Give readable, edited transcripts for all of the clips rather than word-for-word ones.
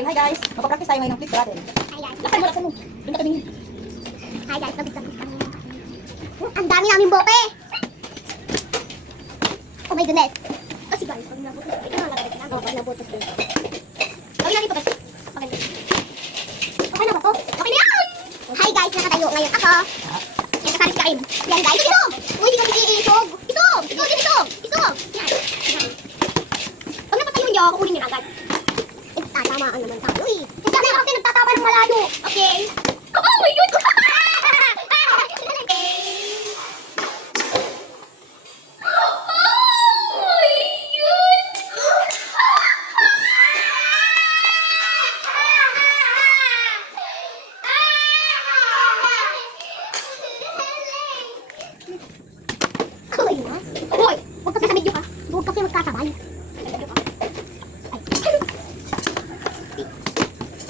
Hi guys, magpa-practice tayo ngayon ng flip throttle. Laksan mo. Doon ka tumingin. Hi guys, mag-practice kami. Ang dami namin bote. Oh my goodness. Kasi guys, pag nabutos, ito na natin na. Pag nabutos din. Gawin natin ito kasi. Okay na ba to? Okay na yan! Hi guys, nakatayo ngayon ako. Yan, kasalit ka rin. Yan guys, isog! Uy, di ko isog! Isog! Isog! Isog! Yan. Pag napatayo niyo, kukunin niyo agad. Tatamaan naman tayo. Uy, kasi kasi nagtatama ng malayo. Okay. Oh my God! Hoy! Huwag kasi sa video ka. Huwag kasi magkasabay.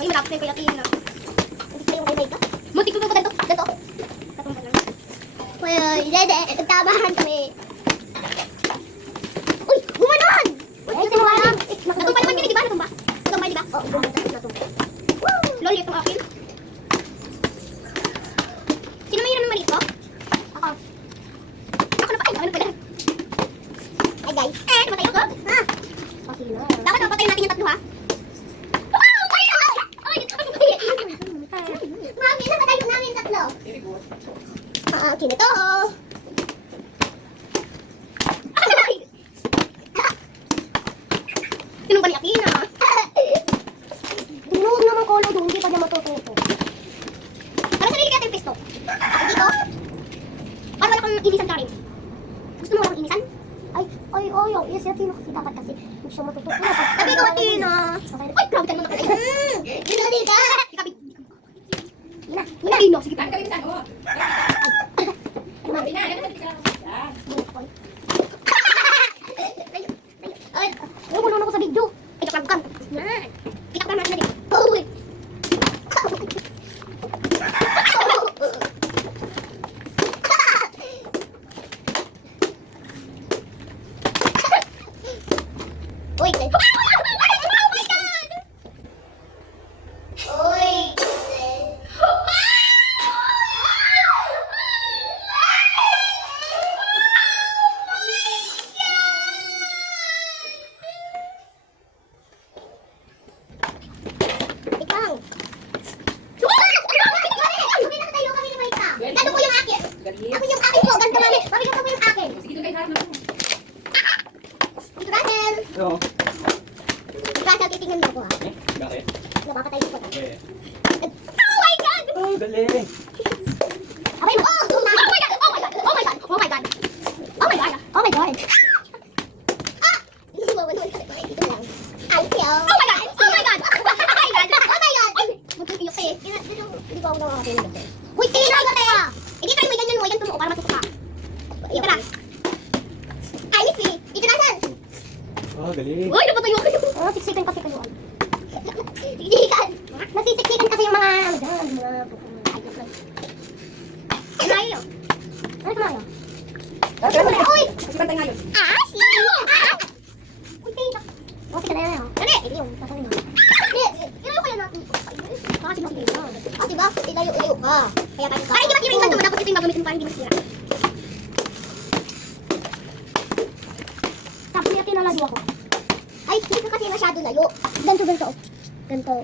Ay, marapos na yung kaya tingin na. Hindi kayo may ka? Muntik ko ba ganito? Ganito? Uy, nagtabahan kami. Uy, gumanon! Uy, gumanon! Natumba naman yun, di ba? Natumba? Natumba, di ba? Oo, natumba. Lol, itong akin. Sino may hiram ng maliit ko? Ako. Ako na pa. Ay, ako na pala. Hi guys. Namatay ako. Ha? Okay na. Dapat mapatayin natin yung tatlo ha? Mami, napatayin namin yung tatlo. Okay na to. Sinong ba ni Akina? Tinuog naman ko doon, hindi pa niya matututo. Para sarili kaya tayong pisto. Ako dito. Para wala kang inisan ka rin. Gusto mo walang inisan? Ay, yung yes, Athena kasi dapat kasi hindi siya matututo. Sabi ko, Athena. Ay, grabe ka naman ako. Ginagin ka. Hina. Hina. Sige pa. Sige pa. Ay, huwag mo naman ako sa video. Ay, kapagukan. Kita ko naman na din. Uy. Uy, Ganto ko yung akin. Ako yung akin ko. Ganto mami. Mami, ganto ko yung akin. Dito Russell. Oo. Dito Russell, titingnan mo ako ha. Bakit? Nakakatayo ko. Okay. Oh my God! Oh, galing. Abay mo. Oh my God! Oh my God! Oh my God! Oh my God! Oh my God! Oh my God! Ah! Dito lang. Ay, tiyo. Oh my God! Oh my God! Oh my God! Oh my God! Magtutiyok kayo. Dito ako nakakatayo. Uy, tingin ako tayo! Hindi tayo may ganyan mo. Yan tumuo para matuto ka. Ito na. Ay, Miss Lee. Dito na, saan? Oh, galing. Uy, napatayo kayo. Oh, siksikan kasi kayo. Siksikan. Nasisiksikan kasi yung mga... Ano ayaw? Ano ka ayaw? Uy! Kasi bantay nga yun. Si! Uy, tingin. Oh, sige na yan. Dali! Hindi yung pasanin mo. Ilayo kayo natin. Kasi masigay na. Ah, diba? Ilayo ka. Kaya tayo ka. Ay, di ba tira yung ganito? Tapos ito yung gagamitin para hindi masira. Tapos niya tinalayo ako. Ay, hindi ka kasi masyado layo. Ganto. Ganto.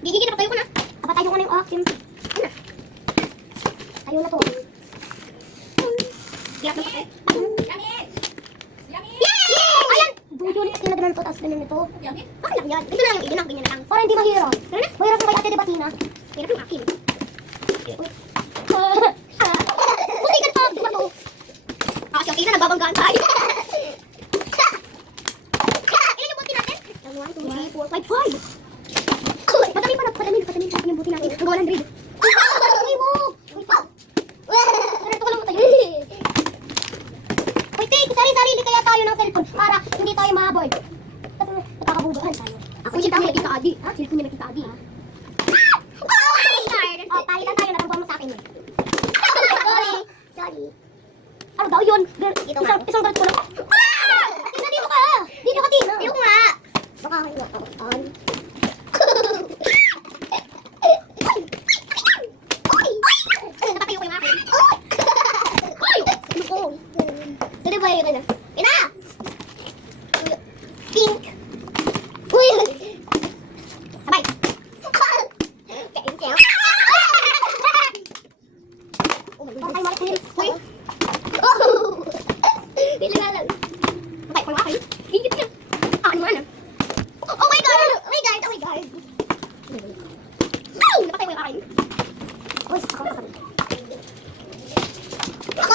Gigigil, napatayo ko na. Napatayo ko na yung akin. Ano? Tayo na to. Hirap na patay. Yay! Ayan! Duyo ulit na ganun to, tapos ganun ito. Bakit lang yan? Ito na lang yung ilang, ganyan na lang. Para hindi mahirap. Tara na. Mahirap yung kay Ate Debatina. Hirap yung akin. Buti ka pa, di ba to? Kasi ang ina, nagbabanggaan tayo. Ilan yung buti natin? 1, 2, 3, 4, 5, 5. Padami pa yung buti natin. Hanggang 100. Padami mo! Uy, pa! Ito ka lang tayo. Uy, take, sarili kaya tayo ng cellphone para hindi tayo ma-board. Nakakabugaan tayo. Ako yung cellphone niya nakita Adi. Ha? Cellphone niya nakita Adi. Oh my God! Oh, palitan tayo. Natampuan mo sa akin eh. Sorry. Ano daw yun? Isang galit ko lang. Ah! Tina, dito ka! Dito ka, Tina! Dito ko nga! Baka on. Ay! Napatay mo yung akin. Uy, ako. Ako!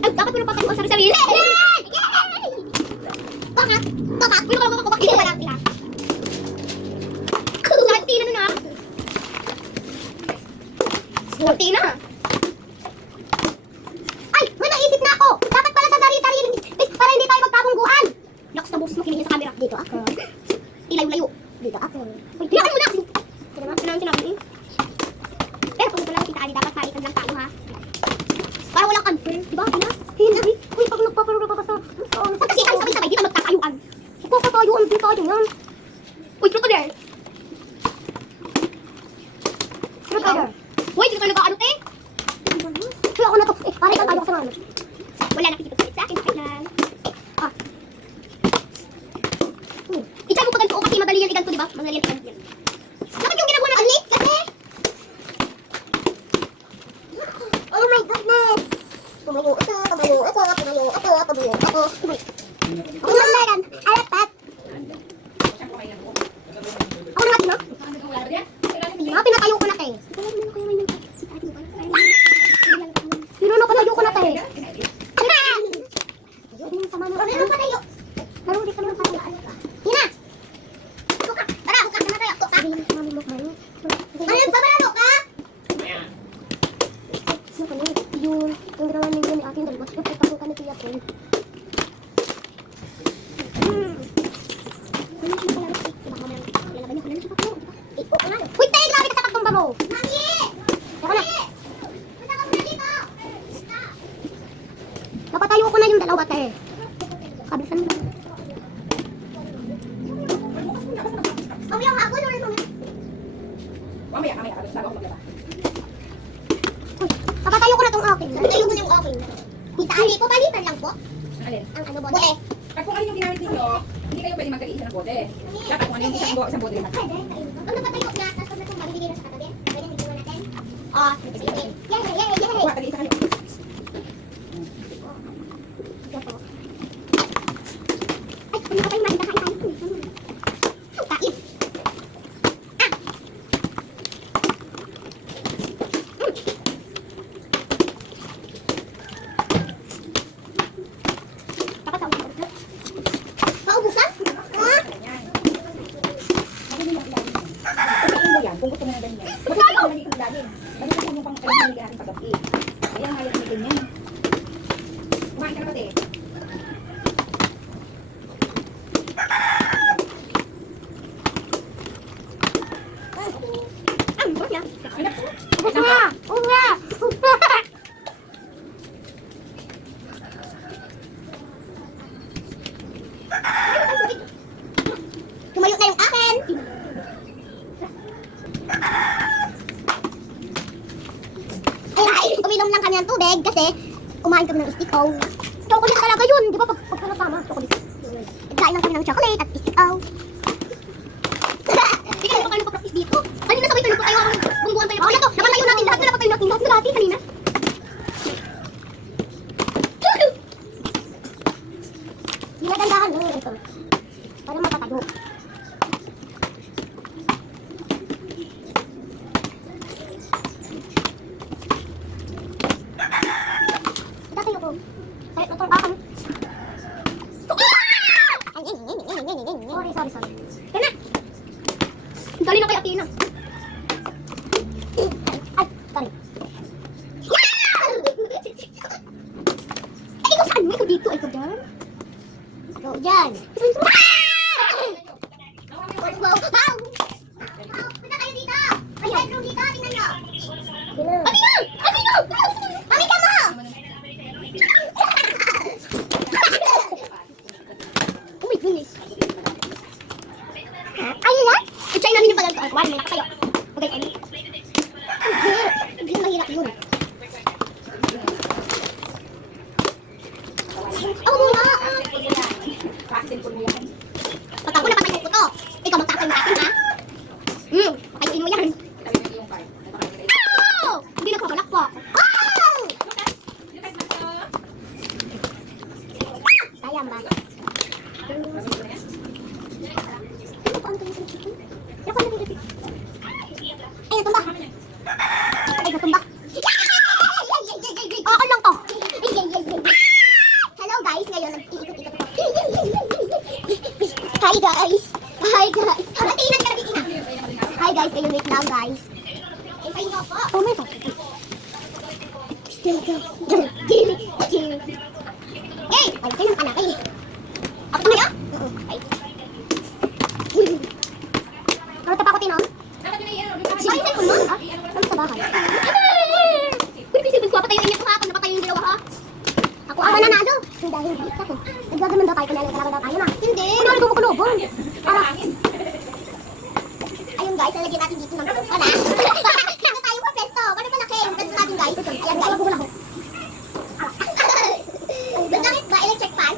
Ay, dapat mo napatay mo ang sarili-sarili. Yay! Bakit? Uy, nakakapapapapakili pa natin ha. Santi na nun ha. Santi na. Ay, may naisip na ako. Dapat pala sa sarili-sarili. Para hindi tayo magkabungguan. Lakas na boses mo kinihin sa camera. Dito ako. Ilayo-layo. Dito ako. Uy, tinakan mo na. Sinabi eh. Pero kung ito lang si Tali, dapat palitan lang tayo ha. Para walang unfair. Diba? Hindi. Uy, pag nagpaparapapasa. Pag kasi tayo sabay-sabay, di na magkakayuan. Magkakayuan din tayo yan. Uy, truth or dare? Truth or dare? Uy, dito tayo nagkaano, te? Kaya ako na to. Para ikaw tayo sa mga. Wala na kitipag sa akin. Okay lang. I-try mo pa ganito kasi madali yan iganto, di ba? Madali yan iganto yan. Dapat yung ginagawa natin, Nick, kasi... Oh my goodness! Tumayo ako. Oh my God! I like that! Ako na nga, Tina? Pinatayo ko na, te. Pinatayo ko na, te. Sama mo. Ano pa tayo? Laro di ka naman patayo. Tina! Buka! Tara! Buka! Sama tayo! Buka! Ano nagpabalaro ka? Sino ka niya? Yung ginawa ninyo ni aking dalawa. Yung pagpasukan ni Tia Pen. Ano siya palaro? Baka mamaya lalaban niya. Ano siya palaro? Uy, tayo! Grabe ka sa pagtumba mo! Mami! Ako na! Masakap na dito! Napatayo ko na yung dalawa, te. Kabisan mo. Mamaya ako, ano rin mamaya? Mamaya, bago ako maglaba. Kapatayo ko na tong akin. Kapatayo ko na yung akin. Tita, Ali po, palitan lang po. Alin? Ang ano, bote. Pag kung ano yung ginamit ninyo, hindi kayo pwede magkaliisa ng bote. Dapat kung ano yung isang bote lahat. Ang napatayo na, tapos pag natumba, bibigay na sa katabi. Pwede, hindi mo natin. Sige. Yay! Kuha, taliisa kayo. Ito. Ay, kung nakatayo na, kain. Kain. Paubusan? Ha? Pagkain mo yan, kung gusto mo na ganyan. Magkakain mo na dito lagi. Magkakain mo yung pang-alamig natin pag-gabi. Kaya nga yung ganyan. Kumain ka na pati. Tumayo na yung akin. Ay, uminom lang kami ng tubig kasi kumain kami ng istikaw. Chocolate talaga yun, di ba? Pag sama, chocolate. Kain lang kami ng chocolate at istikaw. Hindi ka naman pa-practice dito. Kanina sabay tayo tayo ang bungguan tayo. Oh, ito, napatayo natin lahat kanina. Ginagandaan lang ito. Para mapatayo. Tatayo ko. Kahit natungkakan. Sorry. Kaya na. Dali na kay Atina. Ay, sorry. Ay, ikaw saan mo? Ikaw dito. Ay, ikaw dyan. Ikaw dyan. Wow. Punta kayo dito. May bedroom dito. Tingnan nyo. Atina! Pamita mo! Oh my goodness. Ayun yan? I-try namin yung paglalto. Kumain, may nakatayo. Okay, ano? Hindi mahirap yun. Oo nga! Pag ako napatayo ko to, ikaw magtatayo na akin, ha? Patayuin mo yan. Oh! Hindi nagpabalak po. Oh! Sayang ba? Ay, natumba. Ay, natumba. Akin lang to. Hello guys, ngayon nag-iikot-ikot ako. Hi guys. Hi guys. Natingan ka na, titingan. Hi guys, ngayon wait lang guys. Oh my god. Hey! Ay, kayo ng anak eh. Ako na yan? Ay. Ano tapakotin oh? Ay, sa'yo mo? Ano sa bahay? Kung pisibig ko, patayin niya ko ha. Kung napatayin yung dalawa ha. Ako ang mananalo. Dahil hindi ako. Nagagaman daw tayo kung talaga daw tayo na. Hindi. Kung nalang kumukulubon. Para. Ayun guys, lalagyan natin dito ng wala. Kaya tayo po pesto. Ano ba laki? Yung pesto natin guys. Ayan guys. Bakit ba electric fan?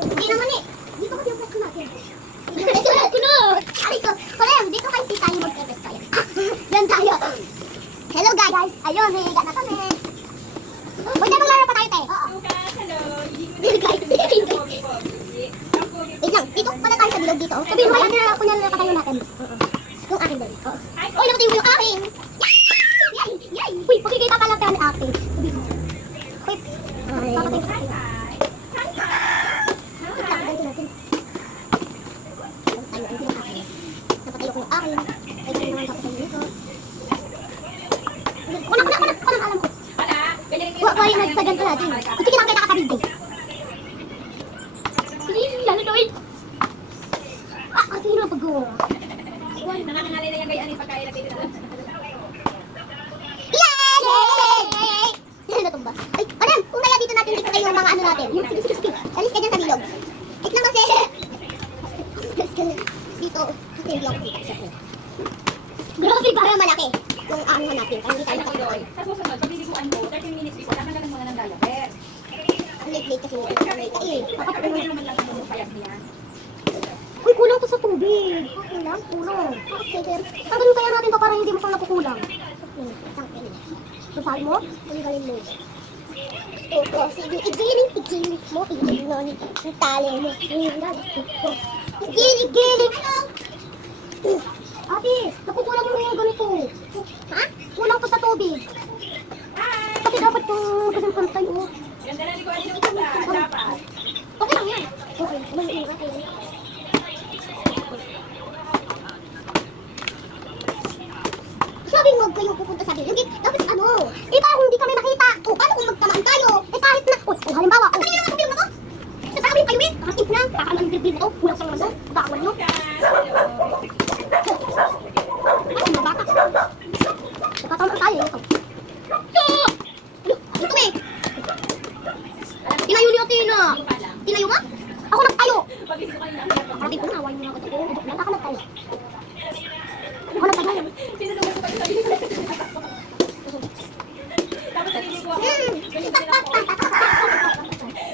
Hindi naman eh. Dito ko yung pesto natin. Pesto natin o. Aray ko. Kulem, dito kayo si tayo mag-pesto. Yan tayo. Hello guys. Ayun, hihiga na kami. Wait, naglaro pa tayo, te. Oo. Guys, wait lang, dito pala tayo sa bilog dito. Sabihin mo, kaya na kunya na patayo natin. Yung akin din. Uy, napatayo mo yung akin. Yay! Yay! Uy, pagkikita pa lang tayo ni akin. Sabihin mo. Uy, papatayo sa akin. Wait lang, ganito natin. Napatayo ko yung akin. Ay, kaya naman papatayo nito. Kunang alam ko. Wala nagsaganto natin. Sige lang, kita kakabig din. Lalo to eh. Kasi yun ang pag-go. Nangangalay na yan kaya ano yung pagkain na kayo. Yay! Yay! Natumba. Ay, madam, kung kaya dito natin dito yung mga ano natin. Yung sige. Alis ka dyan sa bilog. Wait lang kasi. Dito. Kasi hindi ako dito. Grabe, para malaki. Yung ano natin. Kaya hindi tayo nakapagod. Sa susunod, pagliliguan mo, 30 minutes before, lakan ka ng mga ng diaper. Ang late kasi. Ay, Kapag ano naman lang ang payag niya. uy, kulang to sa tubig. Okay lang, kulang. Okay, sir. Tanggalin kaya natin to para hindi mo pang nakukulang. Masal mo? Ang galing mo. Opo, sige. Igiling mo. Igiling mo. Ang tali mo. Igiling. Ate, nakukulang mo yung ganito. Ha? Kulang to sa tubig. Kasi dapat yung kasampan tayo. Ganda na liguan yung dapat. Okay lang yan. Okay, maliin natin. Sabi mo, huwag kayong pupunta sa bilog. Dapat ano? Parang hindi kami nakita. Paano kung magtamaan tayo? Kahit na. Halimbawa. Kanina naman sa bilog na to. Sabi kayo eh. Nakatip na. Baka naman bilbil na to. Kulang pa naman to. Baka nyo. Ay, mga bata. Nagkataon tayo. Ito eh. Tinayo niyo, Tina. Tinayo mo? Ako nagtayo. Pag-isip ko kanina. Parang ko naway mo na ako. Ako nagtayo. Ako nagtayo. Sinunod ko kayo sa iyo. Dapat naliligo ako.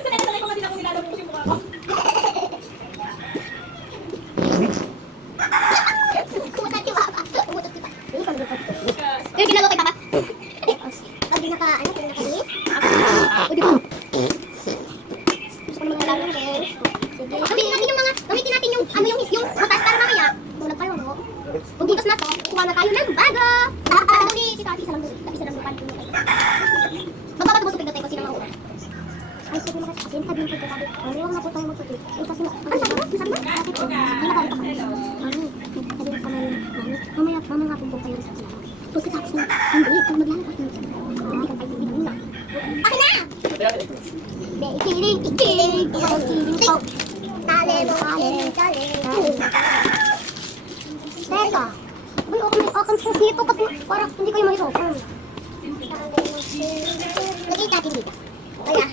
Sanay ko nga din ako nilalabos yung mukha ko. Umutot si Papa. Yung ginagawa kay Papa. Pag di naka-linis. O di ba? Gusto ko naman nalaro rin. Gamitin natin yung mga, gamitin natin yung matas para mamaya. Kung nagpayo, no? Kung bukas na to, kuha na tayo ng bago. Ano ni si Tati, isa lang lupan. Magbabad mo tubig na tayo kasi naman ako. Ay, sige na kasi. Sabihin ko sabi. Huwag na po tayo magtubig. Ano sabi mo? Ano sabi mo? Ay, nabalik ako. Mami, sabi ko sa mamaya nga po kayo sa sila. Pagkatapos na, hindi. Pag maglalabas na. Hindi ka tayo tubig muna. Akin na! Ikiling po. Tale mo, tale. Teka. Uy, okay po dito kasi parang hindi kayo mahirapan. Lagay natin dito. Kaya.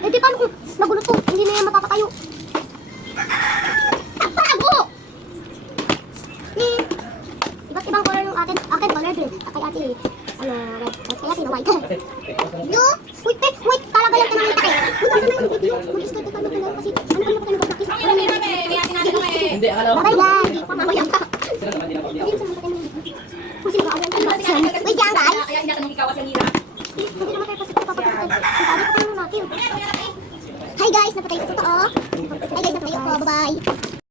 Eh di paano kung nagulo to? Hindi na yan mapapatayo. Tapago! Iba't ibang color yung akin color din. Kay ate, red. Kay ate na white. No? Wait, talaga lang ito naman tayo. Wait, ano na yung video? Mag-start na tayo mag-live kasi ano kami pa tayo mag-practice? Hindi, akala ko. Bye guys! Mamaya ka. Sila naman din ako. Hindi sa mga tayo. Kung sino ka awal tayo. Wait lang guys! Kaya inatanong ikaw at kanina. Hindi naman tayo kasi papapagod. Ang tayo pa tayo natin. Hi guys! guys, napatayo ko. Totoo. Ay guys, napatayo ko. Bye-bye.